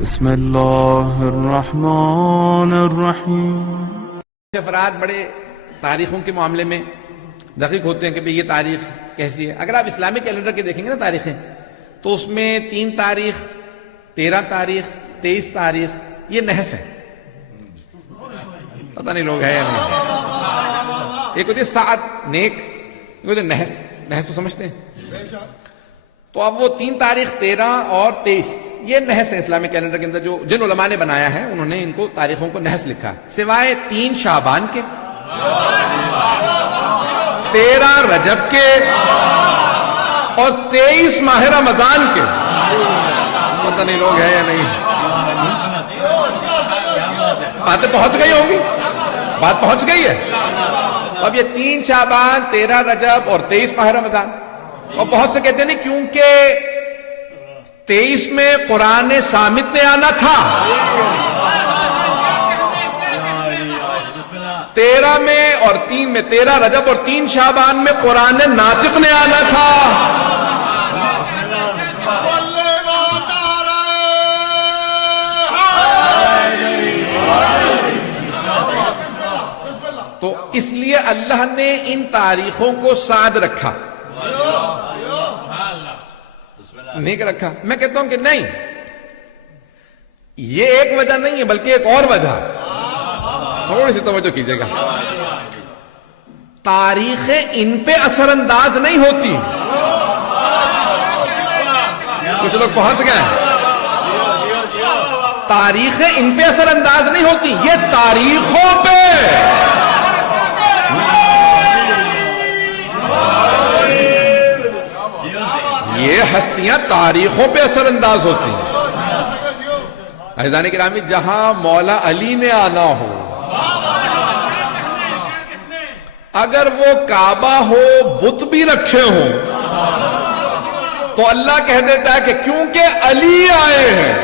بسم اللہ الرحمن الرحیم۔ افراد بڑے تاریخوں کے معاملے میں دقیق ہوتے ہیں کہ بھئی یہ تاریخ کیسی ہے۔ اگر آپ اسلامی کیلنڈر کے دیکھیں گے نا تاریخیں، تو اس میں 3 تاریخ، 13 تاریخ، 23 تاریخ یہ نحس ہے۔ پتہ نہیں لوگ ہے یا نہیں۔ ایک ہوتی ہے ساعت نیک، ایک ہوتی ہے نحس۔ نحس تو سمجھتے ہیں؟ تو اب وہ 3 تاریخ، 13 اور 23 یہ نحس ہے اسلامی کیلنڈر کے اندر۔ جو جن علماء نے بنایا ہے انہوں نے ان کو تاریخوں کو نحس لکھا، سوائے 3 شعبان کے، 13 رجب کے اور 23 ماہ رمضان کے۔ پتہ نہیں لوگ ہے یا نہیں۔ باتیں پہنچ گئی ہوں گی، بات پہنچ گئی ہے۔ اب یہ 3 شعبان، 13 رجب اور 23 ماہ رمضان، اور بہت سے کہتے ہیں نہیں کیونکہ 23 میں قرآن صامت نے آنا تھا، 13 میں اور 3 میں، 13 رجب اور 3 شعبان میں قرآن ناطق نے آنا تھا۔ تو اس لیے اللہ نے ان تاریخوں کو ساتھ رکھا، نہیں رکھا۔ میں کہتا ہوں کہ نہیں، یہ ایک وجہ نہیں ہے بلکہ ایک اور وجہ۔ تھوڑی سی توجہ کیجئے گا، تاریخیں ان پہ اثر انداز نہیں ہوتی۔ کچھ لوگ پہنچ گئے، تاریخیں ان پہ اثر انداز نہیں ہوتی، یہ تاریخوں پہ، یہ ہستیاں تاریخوں پہ اثر انداز ہوتی ہیں۔ عزیزان گرامی، جہاں مولا علی نے آنا ہو، اگر وہ کعبہ ہو، بت بھی رکھے ہوں، تو اللہ کہہ دیتا ہے کہ کیونکہ علی آئے ہیں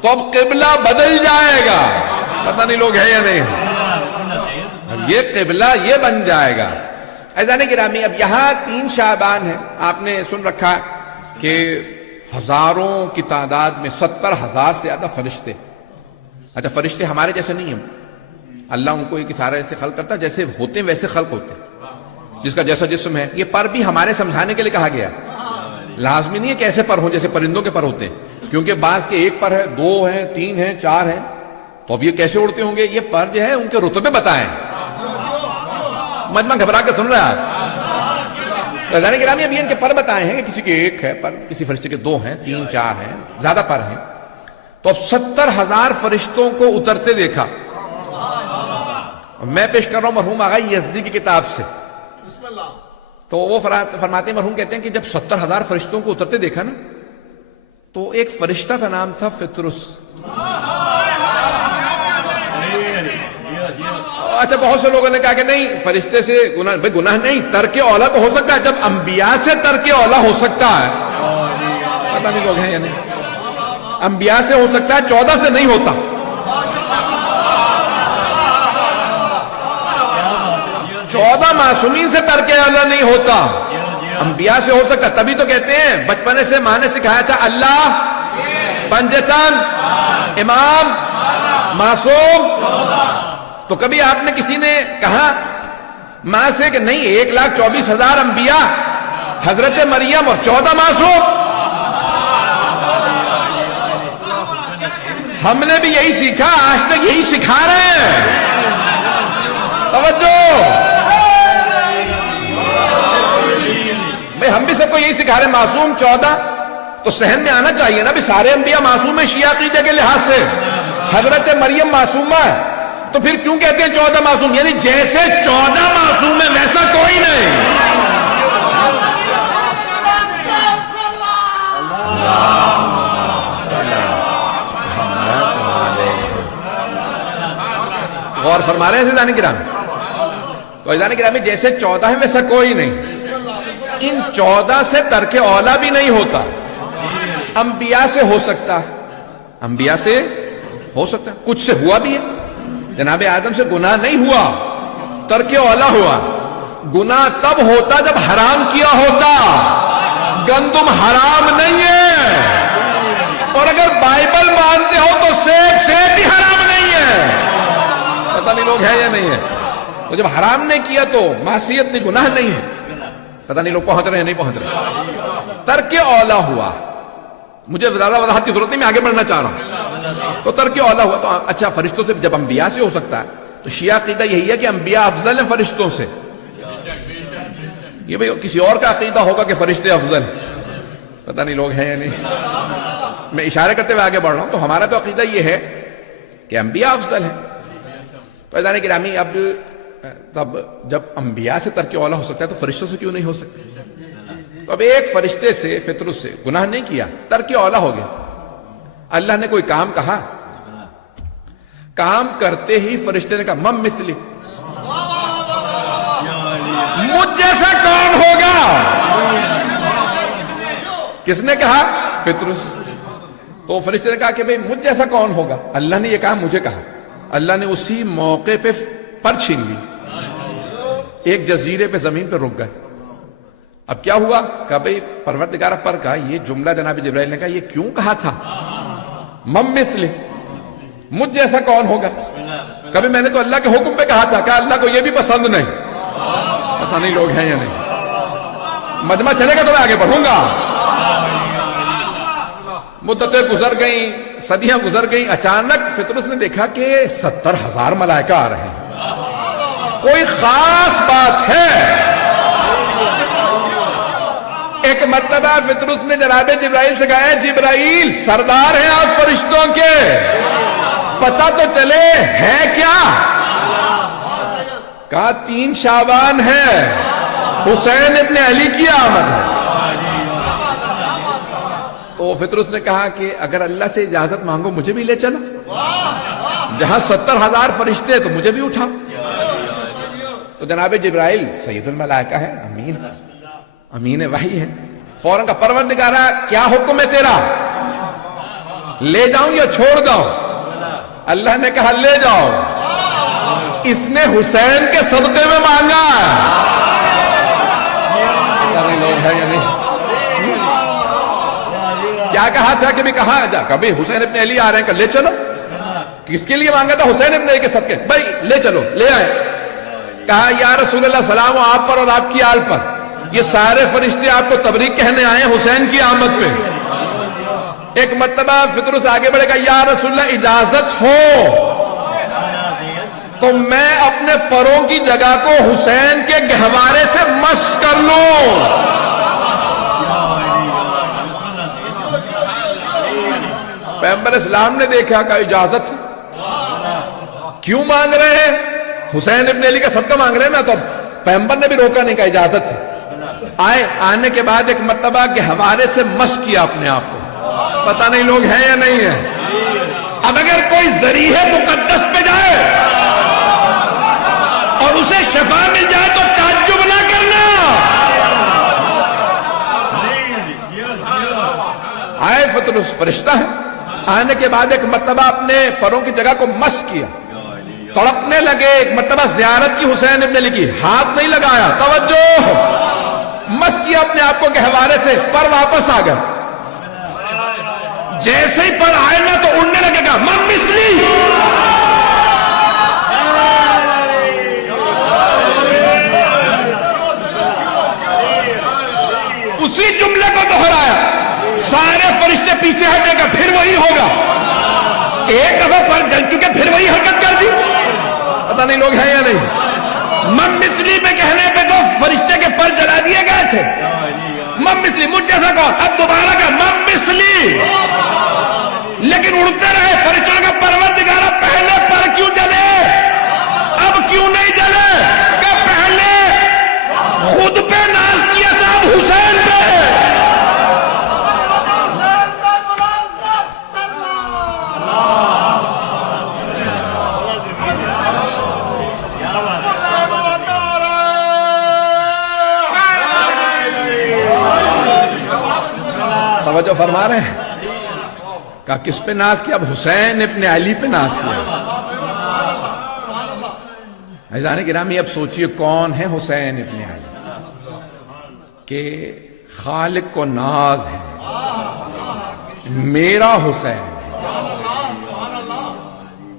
تو اب قبلہ بدل جائے گا۔ پتہ نہیں لوگ ہے یا نہیں۔ یہ قبلہ یہ بن جائے گا۔ عزیزان گرامی، اب یہاں 3 شعبان ہے، آپ نے سن رکھا کہ ہزاروں کی تعداد میں 70,000 سے زیادہ فرشتے۔ اچھا، فرشتے ہمارے جیسے نہیں ہیں، اللہ ان کو ایک اشارے سے خلق کرتا، جیسے ہوتے ہیں ویسے خلق ہوتے ہیں، جس کا جیسا جسم ہے۔ یہ پر بھی ہمارے سمجھانے کے لیے کہا گیا، لازمی نہیں ہے کہ ایسے پر ہوں جیسے پرندوں کے پر ہوتے ہیں، کیونکہ بعض کے 1 پر ہے، 2 ہیں، 3 ہیں، 4 ہیں، تو اب یہ کیسے اڑتے ہوں گے؟ یہ پر جو ہے ان کے رتبے بتائیں۔ مجمع گھبرا کے سن رہے ہیں آپ؟ عزیزان گرامی، اب یہ ان کے پر بتائے ہیں کہ کسی کے 1 ہے پر، کسی فرشتے کے 2 ہیں، 3، 4 ہیں، زیادہ پر ہیں۔ تو اب 70,000 فرشتوں کو اترتے دیکھا۔ میں پیش کر رہا ہوں مرحوم آغا یزدی کی کتاب سے، تو وہ فرماتے ہیں، مرحوم کہتے ہیں کہ جب 70,000 فرشتوں کو اترتے دیکھا نا، تو ایک فرشتہ تھا، نام تھا فطرس۔ اچھا، بہت سے لوگوں نے کہا کہ نہیں، فرشتے سے گناہ نہیں، ترک اولا تو ہو سکتا ہے۔ جب انبیاء سے ترک اولا ہو سکتا ہے، پتہ نہیں لوگ ہیں یا نہیں، انبیاء سے ہو سکتا ہے، 14 سے نہیں ہوتا۔ 14 معصومین سے ترک اولا نہیں ہوتا، انبیاء سے ہو سکتا۔ تبھی تو کہتے ہیں بچپنے سے ماں نے سکھایا تھا، اللہ، پنجتن، امام، معصوم۔ تو کبھی آپ نے کسی نے کہا ماں سے کہ نہیں، 1,24,000 انبیاء، حضرت مریم اور 14 معصوم؟ ہم نے بھی یہی سیکھا، آج تک یہی سکھا رہے ہیں۔ توجہ بھئی، ہم بھی سب کو یہی سکھا رہے ہیں، معصوم 14، تو ذہن میں آنا چاہیے نا بھی سارے انبیاء معصوم ہیں شیعہ عقیدے کے لحاظ سے، حضرت مریم معصومہ ہے، تو پھر کیوں کہتے ہیں 14 معصوم؟ یعنی جیسے 14 معصوم ہے ویسا کوئی نہیں۔ غور فرما رہے ہیں عزیزان گرامی؟ تو عزیزان گرامی، جیسے 14 ہے ویسا کوئی نہیں۔ ان 14 سے ترک اولا بھی نہیں ہوتا، انبیاء سے ہو سکتا ہے، انبیاء سے ہو سکتا ہے، کچھ سے ہوا بھی ہے۔ جناب آدم سے گناہ نہیں ہوا، ترک اولا ہوا۔ گناہ تب ہوتا جب حرام کیا ہوتا، گندم حرام نہیں ہے اور اگر بائبل مانتے ہو تو سیب بھی حرام نہیں ہے. پتہ نہیں لوگ ہیں یا نہیں ہے. تو جب حرام نے کیا تو معصیت نہیں، گناہ نہیں ہے. پتہ نہیں لوگ پہنچ رہے ہیں نہیں پہنچ رہے. ترک اولا ہوا. مجھے زیادہ وضاحت کی ضرورت نہیں، میں آگے بڑھنا چاہ رہا ہوں. تو ترک اولا ہوا تو اچھا فرشتوں سے جب انبیاء سے ہو سکتا ہے تو شیعہ عقیدہ یہی ہے کہ انبیاء افضل ہیں فرشتوں سے. یہ بھئی کسی اور کا عقیدہ ہوگا کہ فرشتے افضل ہیں. پتہ نہیں لوگ ہیں یا نہیں. میں اشارے کرتے ہوئے آگے بڑھ رہا ہوں. تو ہمارا تو عقیدہ یہ ہے کہ انبیاء افضل ہیں. تو عزیزان گرامی اب تب جب انبیاء سے ترک اولا ہو سکتا ہے تو فرشتوں سے کیوں نہیں ہو سکتا؟ تو اب ایک فرشتے سے فطرت سے گناہ نہیں کیا، ترک اولا ہو گیا. اللہ نے کوئی کام کہا، کام کرتے ہی فرشتے نے کہا مم مثلی، مجھ جیسا کون ہوگا؟ کس نے کہا؟ فطرت. تو فرشتے نے کہا کہ بھئی مجھ جیسا کون ہوگا؟ اللہ نے یہ کہا مجھے کہا. اللہ نے اسی موقع پہ پر چھین لی، ایک جزیرے پہ زمین پہ رک گئے. اب کیا ہوا؟ کہا بھئی پروردگار پر کہا یہ جملہ جناب جبرائیل نے کہا یہ کیوں کہا تھا مم مثلی، مجھ جیسا کون ہوگا؟ کبھی میں نے تو اللہ کے حکم پہ کہا تھا. کہا اللہ کو یہ بھی پسند نہیں. پتہ نہیں لوگ ہیں یا نہیں. مجمع چلے گا تو میں آگے بڑھوں گا. مدتیں گزر گئیں، صدیاں گزر گئیں. اچانک فطرس نے دیکھا کہ 70,000 ملائکہ آ رہے ہیں. کوئی خاص بات ہے. ایک مرتبہ فطرس نے جناب جبرائیل سے کہا اے جبرائیل سردار ہیں آپ فرشتوں کے، پتہ تو چلے ہے کیا؟ کہا 3 شعبان ہے، حسین ابن علی کی آمد ہے. تو فطرس نے کہا کہ اگر اللہ سے اجازت مانگو مجھے بھی لے چلو، جہاں 70,000 فرشتے تو مجھے بھی اٹھا. تو جناب جبرائیل سید الملائکہ ہے، امین وحی ہے. فوراً کا پروردگارا کیا حکم ہے تیرا، لے جاؤں یا چھوڑ داؤں؟ اللہ نے کہا لے جاؤ، اس نے حسین کے صدقے میں مانگا. کیا کہا تھا کہ بھی کہا جا کبھی حسین ابن علی آ رہے ہیں کہ لے چلو. کس کے لیے مانگا تھا؟ حسین ابن علی کے صدقے. بھائی لے چلو، لے آئے. کہا یا رسول اللہ سلام ہو آپ پر اور آپ کی آل پر، یہ سارے فرشتے آپ کو تبریک کہنے آئے ہیں حسین کی آمد پہ. ایک مرتبہ فطرس آگے بڑھے گا یا رسول اللہ اجازت ہو تو میں اپنے پروں کی جگہ کو حسین کے گہوارے سے مس کر لوں. پیغمبر اسلام نے دیکھا کہ اجازت کیوں مانگ رہے ہیں؟ حسین ابن علی کا صدقہ مانگ رہے ہیں نا. تو پیغمبر نے بھی روکا نہیں، کہا اجازت ہے. آنے کے بعد ایک مرتبہ گہوارے سے مس کیا اپنے آپ کو. پتہ نہیں لوگ ہیں یا نہیں ہیں. اب اگر کوئی ذریعہ مقدس پہ جائے اور اسے شفا مل جائے تو تعجب نہ کرنا. آئے فطرس فرشتہ ہے. آنے کے بعد ایک مرتبہ اپنے پروں کی جگہ کو مس کیا، تڑپنے لگے. ایک مرتبہ زیارت کی حسین ابن علی کی، ہاتھ نہیں لگایا، توجہ، مس کیا اپنے آپ کو گہوارے سے. پر واپس آ گئے. جیسے ہی پر آئے نا تو اڑنے لگے گا مم مثلی. اسی جملے کو دہرایا. سارے فرشتے پیچھے ہٹے گا، پھر وہی ہوگا. ایک دفعہ پر جل چکے پھر وہی حرکت کر دی. پتہ نہیں لوگ ہیں یا نہیں. مم مثلی پہ کہنے پہ تو فرشتے کے پر جلا دیے گئے تھے. مم مثلی مجھ جیسا کون؟ اب دوبارہ کا مم مثلی. لیکن اڑتے رہے. فرشتوں کا پروردگارا پہلے پر کیوں جلے، اب کیوں نہیں جلے؟ کہ پہلے خود پہ ناز کیا تھا، اب حسین پہ. توجہ فرما رہے ہیں. کہا کس پہ ناز کیا؟ اب حسین ابن علی پہ ناز کیا. عزیزان گرامی اب سوچئے کون ہے حسین ابن علی کہ خالق کو ناز ہے. میرا حسین.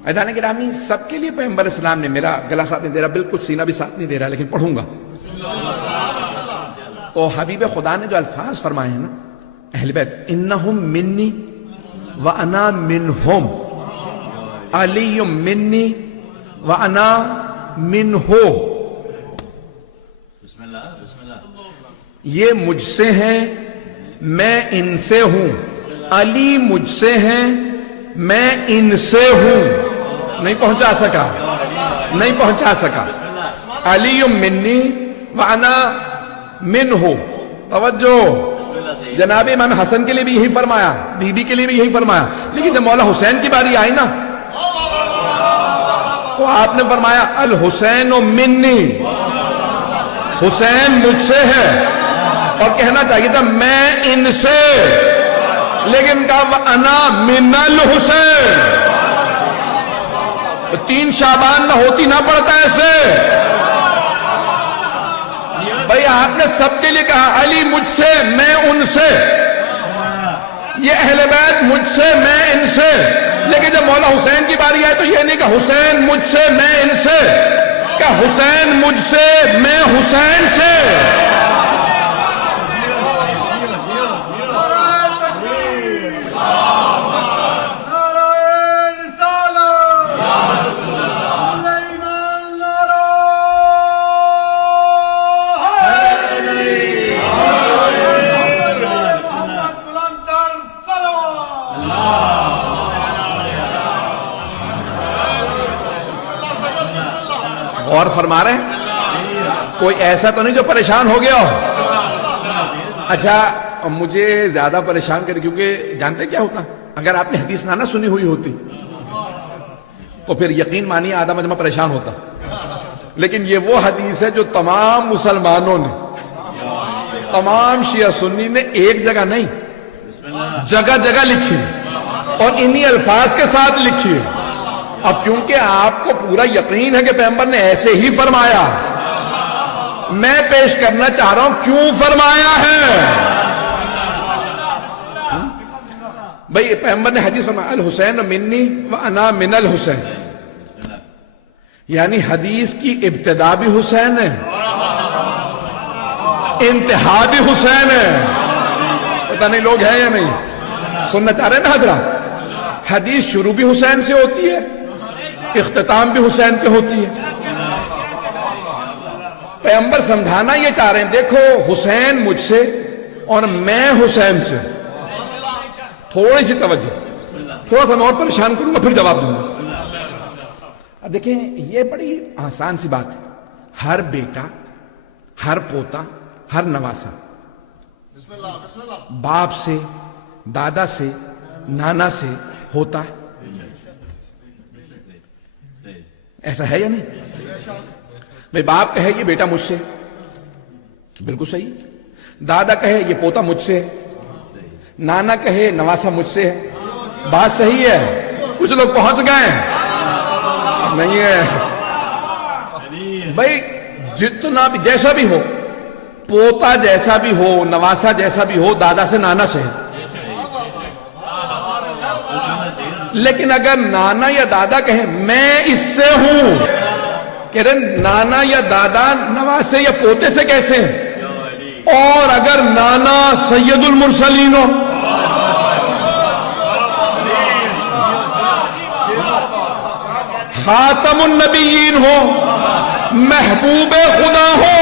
عزیزان گرامی سب کے لیے پیغمبر اسلام نے, میرا گلا ساتھ نہیں دے رہا, بالکل سینہ بھی ساتھ نہیں دے رہا, لیکن پڑھوں گا. تو حبیب خدا نے جو الفاظ فرمائے ہیں نا اہل بیت, انہم منی وانا منہم, علی منی وانا منہو, یہ مجھ سے ہیں میں ان سے ہوں, علی مجھ سے ہیں میں ان سے ہوں. نہیں پہنچا سکا. علی منی وانا منہو. توجہ, جناب امام حسن کے لیے بھی یہی فرمایا, بی بی کے لیے بھی یہی فرمایا, لیکن جب مولا حسین کی باری آئی نا تو آپ نے فرمایا الحسین منی, حسین مجھ سے ہے, اور کہنا چاہیے تھا میں ان سے, لیکن کہا انا من الحسین. 3 شعبان نہ ہوتی نہ پڑتا ایسے. بھائی آپ نے سب کے لیے کہا علی مجھ سے میں ان سے, یہ اہل بیت مجھ سے میں ان سے, لیکن جب مولا حسین کی باری آئے تو یہ نہیں کہ حسین مجھ سے میں ان سے, کہ حسین مجھ سے میں حسین سے. غور فرما رہے ہیں, کوئی ایسا تو نہیں جو پریشان ہو گیا ہو. اچھا مجھے زیادہ پریشان کرے, کیونکہ جانتے کیا ہوتا, اگر آپ نے حدیث نہ سنی ہوئی ہوتی تو پھر یقین مانیے آدھا مجمع پریشان ہوتا. لیکن یہ وہ حدیث ہے جو تمام مسلمانوں نے, تمام شیعہ سنی نے ایک جگہ نہیں جگہ جگہ لکھی, اور انہی الفاظ کے ساتھ لکھی. اب کیونکہ آپ کو پورا یقین ہے کہ پیغمبر نے ایسے ہی فرمایا, میں پیش کرنا چاہ رہا ہوں کیوں فرمایا ہے. بھئی پیغمبر نے حدیث فرمایا الحسین منی وانا من الحسین, یعنی حدیث کی ابتدا بھی حسین ہے, انتہا بھی حسین ہے. پتہ نہیں لوگ ہیں یا نہیں, سننا چاہ رہے ہیں نا حضرات. حدیث شروع بھی حسین سے ہوتی ہے, اختتام بھی حسین پہ ہوتی ہے. پیغمبر سمجھانا یہ چاہ رہے ہیں, دیکھو حسین مجھ سے اور میں حسین سے. تھوڑی سی توجہ, تھوڑا سا میں اور پریشان کروں گا پھر جواب دوں گا. اب دیکھیں یہ بڑی آسان سی بات ہے, ہر بیٹا, ہر پوتا, ہر نواسا باپ سے, دادا سے, نانا سے ہوتا ہے. ایسا ہے یا نہیں؟ بھئی باپ کہے یہ بیٹا مجھ سے, بالکل صحیح. دادا کہے یہ پوتا مجھ سے, نانا کہے نواسا مجھ سے ہے. بات صحیح ہے. کچھ لوگ پہنچ گئے نہیں ہے. بھئی جتنا بھی جیسا بھی ہو, پوتا جیسا بھی ہو, نواسا جیسا بھی ہو, دادا سے نانا سے ہے. لیکن اگر نانا یا دادا کہیں میں اس سے ہوں, کہہ رہے نانا یا دادا نواسے یا پوتے سے کیسے ہیں؟ اور اگر نانا سید المرسلین ہو, خاتم النبیین ہو, محبوب خدا ہو,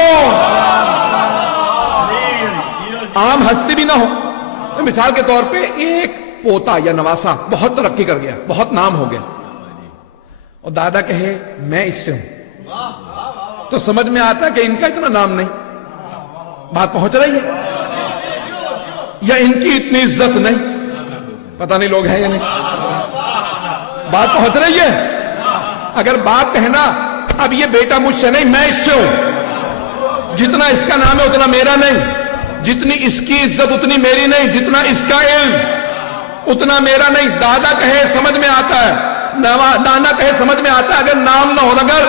عام ہستی بھی نہ ہو. مثال کے طور پہ ایک پوتا یا نواسا بہت ترقی کر گیا, بہت نام ہو گیا, اور دادا کہے میں اس سے ہوں, تو سمجھ میں آتا کہ ان کا اتنا نام نہیں. بات پہنچ رہی ہے یا ان کی اتنی عزت نہیں؟ پتہ نہیں لوگ ہیں یا نہیں. بات پہنچ رہی ہے. اگر باپ کہنا اب یہ بیٹا مجھ سے نہیں میں اس سے ہوں, جتنا اس کا نام ہے اتنا میرا نہیں, جتنی اس کی عزت اتنی میری نہیں, جتنا اس کا علم اتنا میرا نہیں. دادا کہے سمجھ میں آتا ہے, نانا کہے سمجھ میں آتا ہے. اگر نام نہ ہو, اگر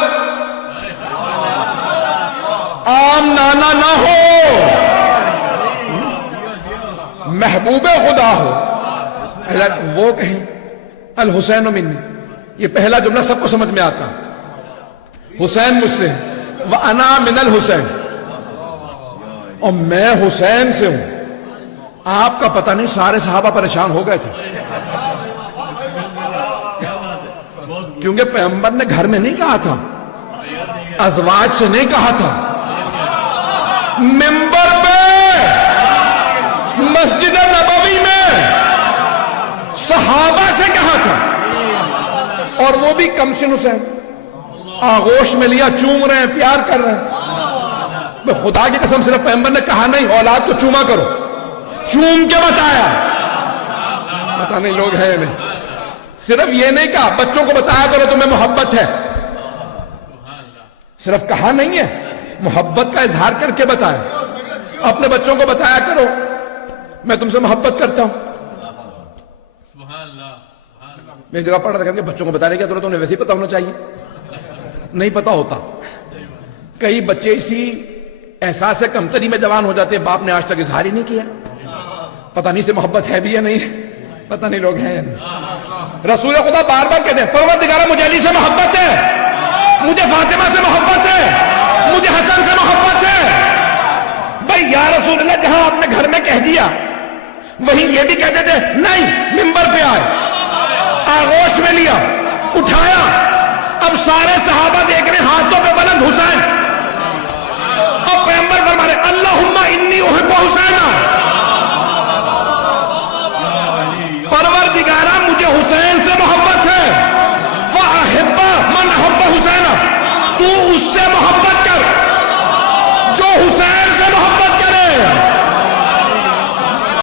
عام نانا نہ ہو, محبوب خدا ہو, وہ کہیں الحسین منی، یہ پہلا جملہ سب کو سمجھ میں آتا، حسین مجھ سے، وَأَنَا مِنَ الْحُسَيْنِ، اور میں حسین سے ہوں۔ آپ کا پتہ نہیں سارے صحابہ پریشان ہو گئے تھے، کیونکہ پیغمبر نے گھر میں نہیں کہا تھا، ازواج سے نہیں کہا تھا، منبر پہ مسجد نبوی میں صحابہ سے کہا تھا، اور وہ بھی کم سن حسین، آغوش میں لیا، چوم رہے ہیں، پیار کر رہے ہیں۔ میں خدا کی قسم، صرف پیغمبر نے کہا نہیں اولاد کو چوما کرو، چوم کے بتایا، پتہ نہیں لوگ ہیں نہیں، صرف یہ نہیں کہا بچوں کو بتایا کرو تمہیں محبت ہے، صرف کہا نہیں ہے، محبت کا اظہار کر کے بتایا، اپنے بچوں کو بتایا کرو میں تم سے محبت کرتا ہوں۔ میں ایک جگہ پڑھ رہا تھا کہ بچوں کو بتانے کی ضرورت انہیں ویسے ہی پتا ہونا چاہیے، نہیں پتا ہوتا، کئی بچے اسی احساس کمتری میں جوان ہو جاتے ہیں، باپ نے آج تک اظہار ہی نہیں کیا، پتہ نہیں سے محبت ہے بھی یا نہیں، پتہ نہیں لوگ ہیں یا نہیں۔ رسول خدا بار بار کہتے ہیں پروردگارہ مجھے علی سے محبت ہے، مجھے فاطمہ سے محبت ہے، مجھے حسن سے محبت ہے۔ بھائی یا رسول اللہ، جہاں آپ نے گھر میں کہہ دیا وہیں یہ بھی کہتے تھے نہیں، منبر پہ آئے، آغوش میں لیا، اٹھایا، اب سارے صحابہ دیکھ رہے ہاتھوں پہ بلند حسین، اب پیغمبر فرما رہے اللہم انی احب حسینا، پروردگارہ مجھے حسین سے محبت ہے، فاحب من احب حسینا، تو اس سے محبت